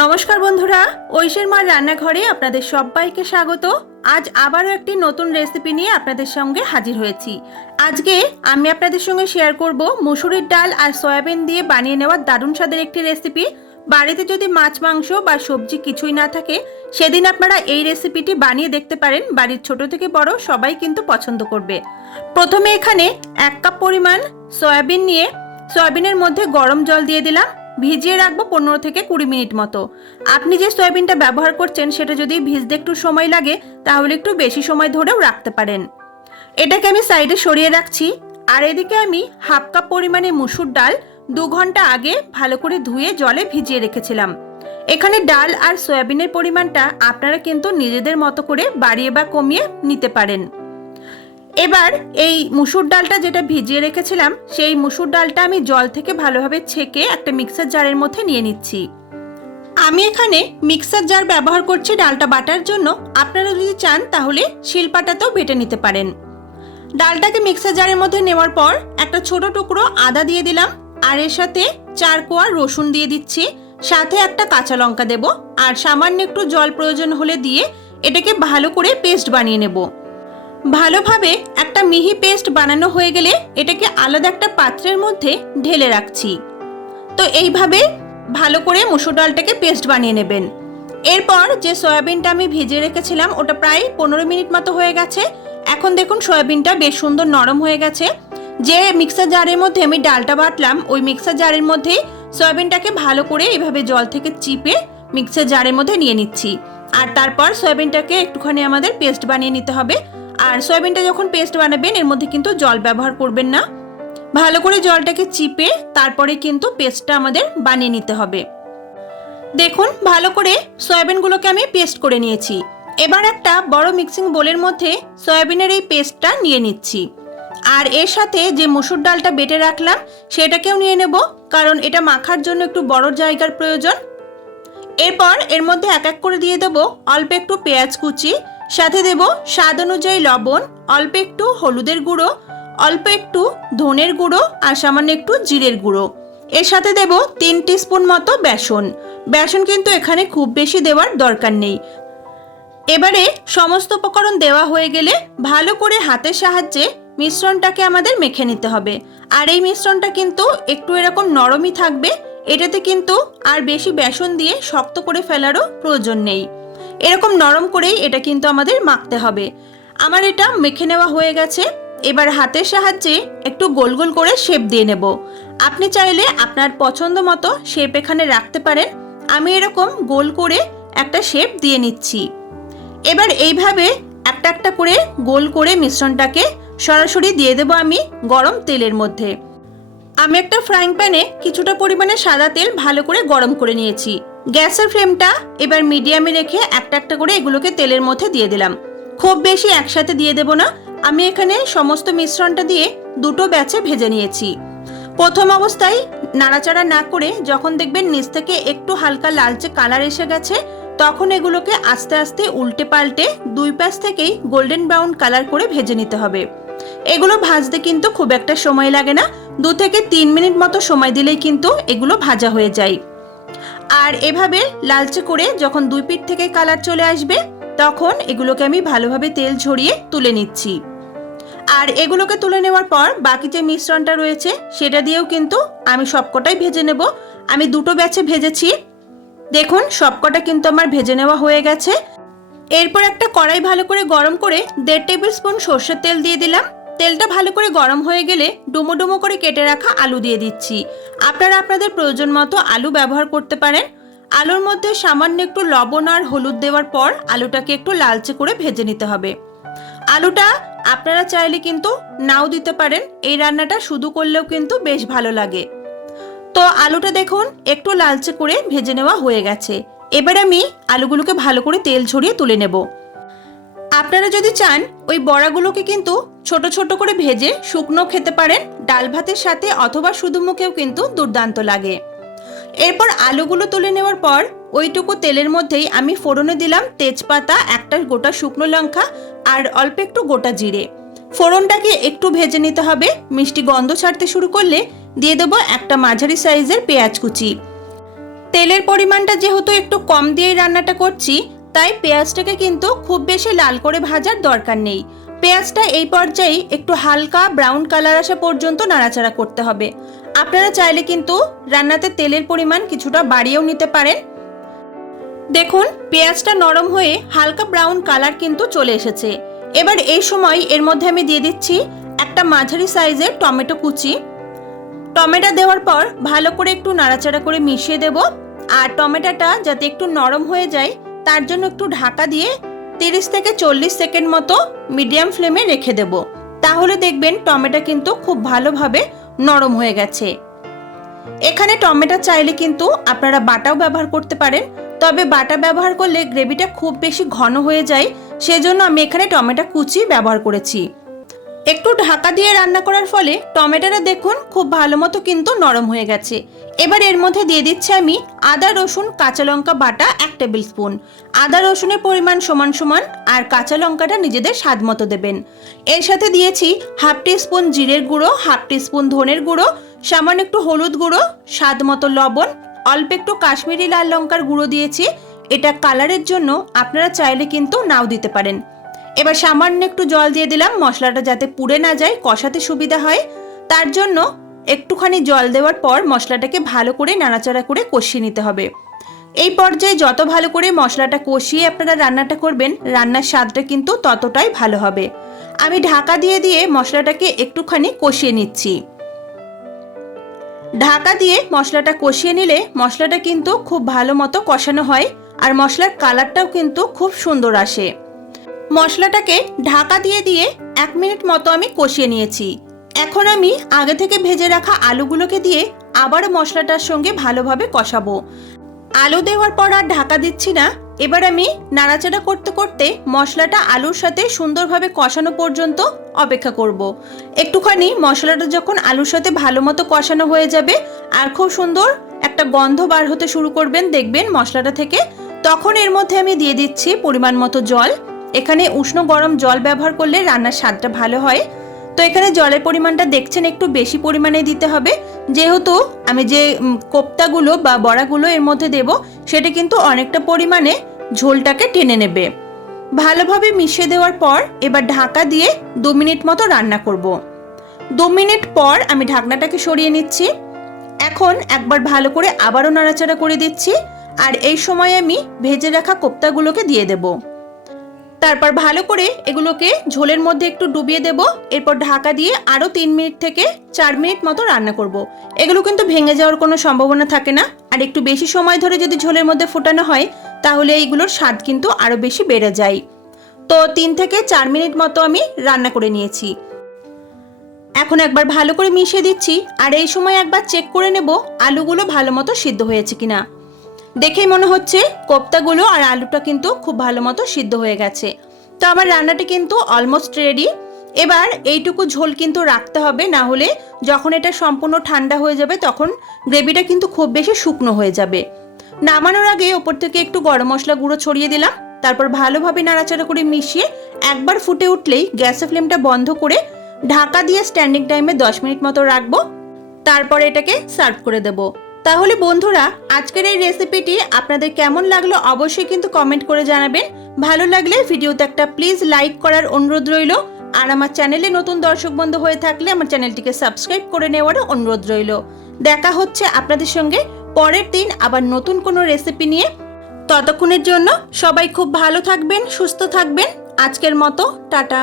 নমস্কার বন্ধুরা, ঐশের মার রান্নাঘরে আপনাদের সবাইকে স্বাগত। আজ আবারও একটি নতুন রেসিপি নিয়ে আপনাদের সঙ্গে হাজির হয়েছি। আজকে আমি আপনাদের সঙ্গে শেয়ার করব মুসুরির ডাল আর সয়াবিন দিয়ে বানিয়ে নেওয়া দারুণ স্বাদের একটি রেসিপি বাড়িতে যদি মাছ, মাংস বা সবজি কিছুই না থাকে, সেদিন আপনারা এই রেসিপিটি বানিয়ে দেখতে পারেন। বাড়ির ছোট থেকে বড় সবাই কিন্তু পছন্দ করবে। প্রথমে এখানে এক কাপ পরিমাণ সয়াবিন নিয়ে সয়াবিনের মধ্যে গরম জল দিয়ে দিলাম। ভিজিয়ে রাখব পনেরো থেকে কুড়ি মিনিট মতো। আপনি যে সয়াবিনটা ব্যবহার করছেন, সেটা যদি ভিজতে একটু সময় লাগে, তাহলে একটু বেশি সময় ধরেও রাখতে পারেন। এটাকে আমি সাইডে সরিয়ে রাখছি। আর এদিকে আমি হাফ কাপ পরিমাণে মুসুর ডাল দু ঘণ্টা আগে ভালো করে ধুয়ে জলে ভিজিয়ে রেখেছিলাম। এখানে ডাল আর সয়াবিনের পরিমাণটা আপনারা কিন্তু নিজেদের মতো করে বাড়িয়ে বা কমিয়ে নিতে পারেন। এবার এই মুসুর ডালটা যেটা ভিজিয়ে রেখেছিলাম, সেই মুসুর ডালটা আমি জল থেকে ভালোভাবে ছেঁকে একটা মিক্সার জারের মধ্যে নিয়ে নিচ্ছি। আমি এখানে মিক্সার জার ব্যবহার করছি ডালটা বাটার জন্য। আপনারা যদি চান তাহলে শিলপাটাতেও বেটে নিতে পারেন। ডালটাকে মিক্সার জারের মধ্যে নেওয়ার পর একটা ছোট টুকরো আদা দিয়ে দিলাম। আর এর সাথে চার কোয়া রসুন দিয়ে দিচ্ছি। সাথে একটা কাঁচা লঙ্কা দেব। আর সামান্য একটু জল প্রয়োজন হলে দিয়ে এটাকে ভালো করে পেস্ট বানিয়ে নেব। ভালোভাবে একটা মিহি পেস্ট বানানো হয়ে গেলে এটাকে আলাদা একটা পাত্রের মধ্যে ঢেলে রাখছি। তো এইভাবে ভালো করে মুসুর ডালটাকে পেস্ট বানিয়ে নেবেন। এরপর যে সয়াবিনটা আমি ভিজিয়ে রেখেছিলাম, ওটা প্রায় পনেরো মিনিট মতো হয়ে গেছে। এখন দেখুন সয়াবিনটা বেশ সুন্দর নরম হয়ে গেছে। যে মিক্সার জারের মধ্যে আমি ডালটা বাটলাম, ওই মিক্সার জারের মধ্যে সয়াবিনটাকে ভালো করে এভাবে জল থেকে চিপে মিক্সার জারের মধ্যে নিয়ে নিচ্ছি। আর তারপর সয়াবিনটাকে একটুখানি আমাদের পেস্ট বানিয়ে নিতে হবে। আর সয়াবিনটা যখন পেস্ট বানাবেন, এর মধ্যে কিন্তু জল ব্যবহার করবেন না। ভালো করে জলটাকে চিপে তারপরে কিন্তু পেস্টটা আমাদের বানিয়ে নিতে হবে। দেখুন, ভালো করে সয়াবিনগুলোকে আমি পেস্ট করে নিয়েছি। এবার একটা বড় মিক্সিং বোলের মধ্যে সয়াবিনের এই পেস্টটা নিয়ে নিচ্ছি। আর এর সাথে যে মুসুর ডালটা বেটে রাখলাম, সেটাকেও নিয়ে নেব, কারণ এটা মাখার জন্য একটু বড় জায়গার প্রয়োজন। এরপর এর মধ্যে এক এক করে দিয়ে দেবো অল্প একটু পেঁয়াজ কুচি সাথে দেব স্বাদ অনুযায়ী লবণ, অল্প একটু হলুদের গুঁড়ো, অল্প একটু ধনের গুঁড়ো আর সামান্য একটু জিরের গুঁড়ো। এর সাথে দেব তিন টিস্পুন মতো বেসন। বেসন কিন্তু এখানে খুব বেশি দেওয়ার দরকার নেই। এবারে সমস্ত উপকরণ দেওয়া হয়ে গেলে ভালো করে হাতের সাহায্যে মিশ্রণটাকে আমাদের মেখে নিতে হবে। আর এই মিশ্রণটা কিন্তু একটু এরকম নরমই থাকবে। এটাতে কিন্তু আর বেশি বেসন দিয়ে শক্ত করে ফেলারও প্রয়োজন নেই। এরকম নরম করেই এটা কিন্তু আমাদের মাখতে হবে। আমার এটা মেখে নেওয়া হয়ে গেছে। এবার হাতের সাহায্যে একটু গোল গোল করে শেপ দিয়ে নেব। আপনি চাইলে আপনার পছন্দ মতো শেপ এখানে রাখতে পারেন। আমি এরকম গোল করে একটা শেপ দিয়ে নিচ্ছি। এবার এইভাবে একটা একটা করে গোল করে মিশ্রণটাকে সরাসরি দিয়ে দেবো আমি গরম তেলের মধ্যে। আমি একটা ফ্রাইং প্যানে কিছুটা পরিমাণে সাদা তেল ভালো করে গরম করে নিয়েছি। গ্যাসের ফ্লেমটা এবার মিডিয়ামে রেখে একটা একটা করে এগুলোকে তেলের মধ্যে দিয়ে দিলাম। খুব বেশি একসাথে দিয়ে দেব না। আমি এখানে সমস্ত মিশ্রণটা দিয়ে দুটো ব্যাচে ভেজে নিয়েছি। প্রথম অবস্থায় নাড়াচাড়া না করে যখন দেখবেন নিচ থেকে একটু হালকা লালচে কালার এসে গেছে, তখন এগুলোকে আস্তে আস্তে উল্টে পাল্টে দুই পাশ থেকেই গোল্ডেন ব্রাউন কালার করে ভেজে নিতে হবে। এগুলো ভাজতে কিন্তু খুব একটা সময় লাগে না। দু থেকে তিন মিনিট মতো সময় দিলেই কিন্তু এগুলো ভাজা হয়ে যায়। আর এভাবে লালচে করে যখন দুই পিঠ থেকে কালার চলে আসবে, তখন এগুলোকে আমি ভালোভাবে তেল ঝরিয়ে তুলে নিচ্ছি। আর এগুলোকে তুলে নেওয়ার পর বাকি যে মিশ্রণটা রয়েছে, সেটা দিয়েও কিন্তু আমি সবকটাই ভেজে নেব। আমি দুটো ব্যাচে ভেজেছি। দেখুন, সবকটা কিন্তু আমার ভেজে নেওয়া হয়ে গেছে। এরপর একটা কড়াই ভালো করে গরম করে দেড় টেবিল স্পুন সর্ষের তেল দিয়ে দিলাম। তেলটা ভালো করে গরম হয়ে গেলে ডুমো ডুমো করে কেটে রাখা আলু দিয়ে দিচ্ছি। আপনারা আপনাদের প্রয়োজন মতো আলু ব্যবহার করতে পারেন। আলুর মধ্যে সামান্য একটু লবণ আর হলুদ দেওয়ার পর আলুটাকে একটু লালচে করে ভেজে নিতে হবে। আলুটা আপনারা চাইলে কিন্তু নাও দিতে পারেন। এই রান্নাটা শুধু করলেও কিন্তু বেশ ভালো লাগে। তো আলুটা দেখুন একটু লালচে করে ভেজে নেওয়া হয়ে গেছে। এবার আমি আলুগুলোকে ভালো করে তেল ছড়িয়ে তুলে নেব। আপনারা যদি চান, ওই বড়াগুলোকে কিন্তু ছোট ছোট করে ভেজে শুকনো খেতে পারেন, ডাল ভাতের সাথে অথবা শুধু মুখেও কিন্তু দুর্দান্ত লাগে। এরপর আলুগুলো তুলে নেওয়ার পর, ওইটুকু তেলের মধ্যেই আমি ফোড়নে দিলাম তেজপাতা, একটা গোটা শুকনো লঙ্কা আর অল্প একটু গোটা জিরে। ফোড়নটাকে একটু ভেজে নিতে হবে, মিষ্টি গন্ধ ছাড়তে শুরু করলে দিয়ে দেবো একটা মাঝারি সাইজের পেঁয়াজ কুচি। তেলের পরিমাণটা যেহেতু একটু কম দিয়ে রান্নাটা করছি তাই পেঁয়াজটাকে কিন্তু খুব বেশি লাল করে ভাজার দরকার নেই। পেঁয়াজটা এই পর্যায়ে একটু হালকা ব্রাউন কালার আসা পর্যন্ত নাড়াচাড়া করতে হবে। আপনারা চাইলে কিন্তু রান্নাতে তেলের পরিমাণ কিছুটা বাড়িয়েও নিতে পারেন। দেখুন, পেঁয়াজটা নরম হয়ে হালকা ব্রাউন কালার কিন্তু চলে এসেছে। এবার এই সময় এর মধ্যে আমি দিয়ে দিচ্ছি একটা মাঝারি সাইজের টমেটো কুচি। টমেটো দেওয়ার পর ভালো করে একটু নাড়াচাড়া করে মিশিয়ে দেব। আর টমেটোটা যাতে একটু নরম হয়ে যায় তার জন্য একটু ঢাকা দিয়ে তিরিশ থেকে চল্লিশ সেকেন্ড মতো মিডিয়াম ফ্লেমে রেখে দেব। তাহলে দেখবেন টমেটো কিন্তু খুব ভালোভাবে নরম হয়ে গেছে। এখানে টমেটো চাইলে কিন্তু আপনারা বাটাও ব্যবহার করতে পারেন, তবে বাটা ব্যবহার করলে গ্রেভিটা খুব বেশি ঘন হয়ে যায়, সেজন্য আমি এখানে টমেটো কুচি ব্যবহার করেছি। একটু ঢাকা দিয়ে রান্না করার ফলে টমেটোটা দেখুন খুব ভালো মতো কিন্তু নরম হয়ে গেছে। এবার এর মধ্যে দিয়ে দিচ্ছি আমি আদা, রসুন, কাঁচা লঙ্কা বাটা এক টেবিল স্পুন। আদা, রসুনের পরিমাণ সমান সমান আর কাঁচা লঙ্কাটা নিজেদের স্বাদ মতো দেবেন। এর সাথে দিয়েছি হাফ টি স্পুন জিরের গুঁড়ো, হাফ টি স্পুন ধনের গুঁড়ো, সামান্য একটু হলুদ গুঁড়ো, স্বাদ মতো লবণ, অল্প একটু কাশ্মীরি লাল লঙ্কার গুঁড়ো দিয়েছি। এটা কালারের জন্য আপনারা চাইলে কিন্তু নাও দিতে পারেন। এবার সামান্য একটু জল দিয়ে দিলাম, মশলাটা যাতে পুড়ে না যায়, কষাতে সুবিধা হয়। তার জন্য একটুখানি জল দেওয়ার পর মশলাটাকে ভালো করে নাড়াচাড়া করে কষিয়ে নিতে হবে। এই পর্যায়ে যত ভালো করে মশলাটা কষিয়ে আপনারা রান্নাটা করবেন, রান্নার স্বাদটা কিন্তু ততটাই ভালো হবে। আমি ঢাকা দিয়ে দিয়ে মশলাটাকে একটুখানি কষিয়ে নিচ্ছি। ঢাকা দিয়ে মশলাটা কষিয়ে নিলে মশলাটা কিন্তু খুব ভালো মতো কষানো হয়, আর মশলার কালারটাও কিন্তু খুব সুন্দর আসে। মশলাটাকে ঢাকা দিয়ে দিয়ে এক মিনিট মতো আমি কষিয়ে নিয়েছি। এখন আমি আগে থেকে ভেজে রাখা আলুগুলোকে দিয়ে আবারও মশলাটার সঙ্গে ভালোভাবে কষাবো। আলু দেওয়ার পর আর ঢাকা দিচ্ছি না। এবার আমি নাড়াচাড়া করতে করতে মশলাটা আলুর সাথে সুন্দরভাবে কষানো পর্যন্ত অপেক্ষা করব। একটুখানি মশলাটা যখন আলুর সাথে ভালো মতো কষানো হয়ে যাবে আর খুব সুন্দর একটা গন্ধ বার হতে শুরু করবেন, দেখবেন মশলাটা থেকে, তখন এর মধ্যে আমি দিয়ে দিচ্ছি পরিমাণ মতো জল। এখানে উষ্ণ গরম জল ব্যবহার করলে রান্নার স্বাদটা ভালো হয়। তো এখানে জলের পরিমাণটা দেখছেন একটু বেশি পরিমাণে দিতে হবে। যেহেতু আমি যে কোপ্তাগুলো বা বড়াগুলো এর মধ্যে দেব, সেটা কিন্তু অনেকটা পরিমাণে ঝোলটাকে টেনে নেবে। ভালোভাবে মিশিয়ে দেওয়ার পর এবার ঢাকা দিয়ে দু মিনিট মতো রান্না করব। দু মিনিট পর আমি ঢাকনাটাকে সরিয়ে নিচ্ছি। এখন একবার ভালো করে আবারও নাড়াচাড়া করে দিচ্ছি। আর এই সময় আমি ভেজে রাখা কোপ্তাগুলোকে দিয়ে দেবো। তারপর ভালো করে এগুলোকে ঝোলের মধ্যে একটু ডুবিয়ে দেব। এরপর ঢাকা দিয়ে আরও তিন মিনিট থেকে চার মিনিট মতো রান্না করব। এগুলো কিন্তু ভেঙে যাওয়ার কোনো সম্ভাবনা থাকে না। আর একটু বেশি সময় ধরে যদি ঝোলের মধ্যে ফোটানো হয়, তাহলে এইগুলোর স্বাদ কিন্তু আরও বেশি বেড়ে যায়। তো তিন থেকে চার মিনিট মতো আমি রান্না করে নিয়েছি। এখন একবার ভালো করে মিশিয়ে দিচ্ছি। আর এই সময় একবার চেক করে নেব আলুগুলো ভালো মতো সিদ্ধ হয়েছে কিনা। দেখেই মনে হচ্ছে কোপ্তাগুলো আর আলুটা কিন্তু খুব ভালো মতো সিদ্ধ হয়ে গেছে। তো আমার রান্নাটা কিন্তু অলমোস্ট রেডি এবার এইটুকু ঝোল কিন্তু রাখতে হবে, না হলে যখন এটা সম্পূর্ণ ঠান্ডা হয়ে যাবে তখন গ্রেভিটা কিন্তু খুব বেশি শুকনো হয়ে যাবে। নামানোর আগে ওপর থেকে একটু গরম মশলা গুঁড়ো ছড়িয়ে দিলাম, তারপর ভালোভাবে নাড়াচাড়া করে মিশিয়ে একবার ফুটে উঠলেই গ্যাসের ফ্লেমটা বন্ধ করে ঢাকা দিয়ে স্ট্যান্ডিং টাইমে দশ মিনিট মতো রাখব। তারপর এটাকে সার্ভ করে দেব। তাহলে বন্ধুরা, আজকের এই রেসিপিটি আপনাদের কেমন লাগল অবশ্যই কিন্তু কমেন্ট করে জানাবেন। ভালো লাগলে ভিডিওতে একটা প্লিজ লাইক করার অনুরোধ রইল। আর আমার চ্যানেলে নতুন দর্শক বন্ধু হয়ে থাকলে আমার চ্যানেলটিকে সাবস্ক্রাইব করে নেওয়ারও অনুরোধ রইল। দেখা হচ্ছে আপনাদের সঙ্গে পরের দিন আবার নতুন কোনো রেসিপি নিয়ে। ততক্ষণের জন্য সবাই খুব ভালো থাকবেন, সুস্থ থাকবেন। আজকের মতো, টাটা।